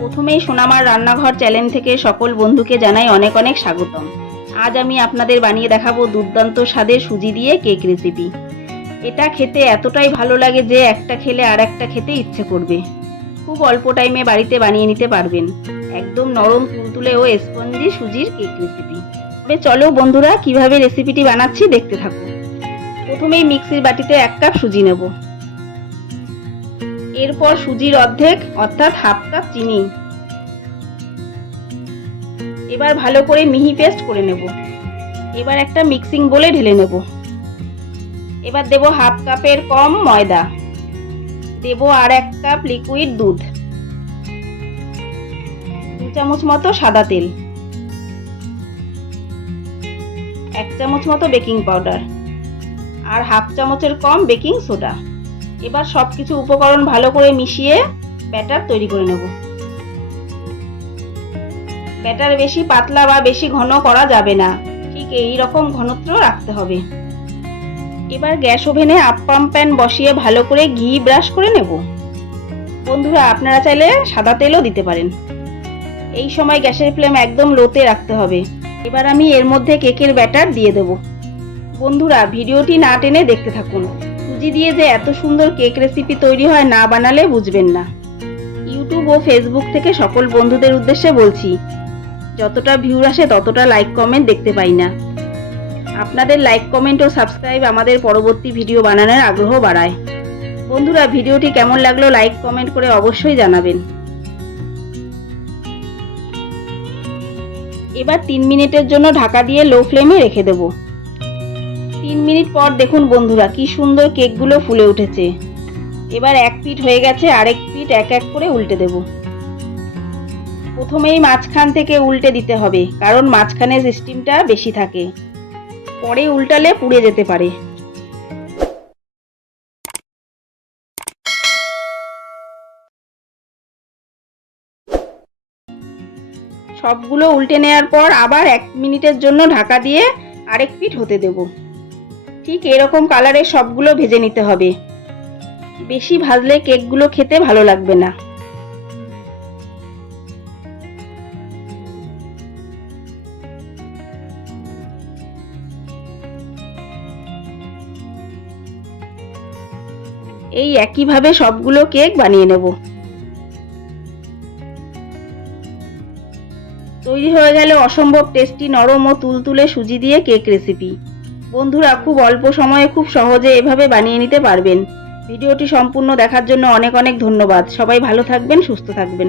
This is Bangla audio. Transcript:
প্রথমেই সোনামার রান্নাঘর চ্যানেল থেকে সকল বন্ধুকে জানাই অনেক অনেক স্বাগতম। আজ আমি আপনাদের বানিয়ে দেখাবো দুর্দান্ত স্বাদের সুজি দিয়ে কেক রেসিপি। এটা খেতে এতটাই ভালো লাগে যে একটা খেলে আর একটা খেতে ইচ্ছে করবে। খুব অল্প টাইমে বাড়িতে বানিয়ে নিতে পারবেন একদম নরম তুলতুলে ও স্পঞ্জি সুজির কেক রেসিপি। তবে চলো বন্ধুরা, কিভাবে রেসিপিটি বানাচ্ছি দেখতে থাকো। প্রথমেই মিক্সির বাটিতে 1 কাপ সুজি নেব। এরপর সুজির অর্ধেক অর্থাৎ হাফ কাপ চিনি। এবার ভালো করে মিহি পেস্ট করে নেব। এবার একটা মিক্সিং বোলে ঢেলে নেব। এবার দেব হাফ কাপের কম ময়দা, দেব আর 1 কাপ লিকুইড দুধ, 2 চামচ মতো সাদা তেল, 1 চামচ মতো বেকিং পাউডার আর হাফ চামচের কম বেকিং সোডা। এবার সবকিছু উপকরণ ভালো করে মিশিয়ে ব্যাটার তৈরি করে নেব। ব্যাটার বেশি পাতলা বা বেশি ঘন করা যাবে না, ঠিক এই রকম ঘনত্ব রাখতে হবে। এবার গ্যাস ওভেনে আপ্পাম প্যান বসিয়ে ভালো করে ঘি ব্রাশ করে নেব। বন্ধুরা, আপনারা চাইলে সাদা তেলও দিতে পারেন। এই সময় গ্যাসের ফ্লেম একদম লোতে রাখতে হবে। এবার আমি এর মধ্যে কেকের ব্যাটার দিয়ে দেব। বন্ধুরা, ভিডিওটি না টেনে দেখতে থাকুন। সুজি দিয়ে যে এত সুন্দর কেক রেসিপি তৈরি হয়, না বানালে বুঝবেন না। ইউটিউব ও ফেসবুক থেকে সকল বন্ধুদের উদ্দেশ্যে বলছি, যতটা ভিউর আসে ততটা লাইক কমেন্ট দেখতে পাই না। আপনাদের লাইক কমেন্ট ও সাবস্ক্রাইব আমাদের পরবর্তী ভিডিও বানানোর আগ্রহ বাড়ায়। বন্ধুরা, ভিডিওটি কেমন লাগলো লাইক কমেন্ট করে অবশ্যই জানাবেন। এবার 3 মিনিটের জন্য ঢাকা দিয়ে লো ফ্লেমে রেখে দেব। 3 মিনিট পর দেখুন বন্ধুরা, কি সুন্দর কেকগুলো ফুলে উঠেছে। এবার এক পিঠ হয়ে গেছে, আরেক পিঠ এক এক করে উল্টে দেব। প্রথমেই মাঝখান থেকে উল্টে দিতে হবে, কারণ মাঝখানে স্টিমটা বেশি থাকে, পরে উল্টালে পুড়ে যেতে পারে। সবগুলো উল্টে নেওয়ার পর আবার 1 মিনিটের জন্য ঢাকা দিয়ে আরেক পিঠ হতে দেব। ঠিক এরকম কালারে সবগুলো ভেজে নিতে হবে। বেশি ভাজলে কেকগুলো খেতে ভালো লাগবে না। এই একইভাবে সবগুলো কেক বানিয়ে নেব। তৈরি হয়ে গেল অসম্ভব টেস্টি নরম ও তুলতুলে সুজি দিয়ে কেক রেসিপি। বন্ধুরা, খুব অল্প সময়ে খুব সহজে এভাবে বানিয়ে নিতে পারবেন। ভিডিওটি সম্পূর্ণ দেখার জন্য অনেক অনেক ধন্যবাদ। সবাই ভালো থাকবেন, সুস্থ থাকবেন।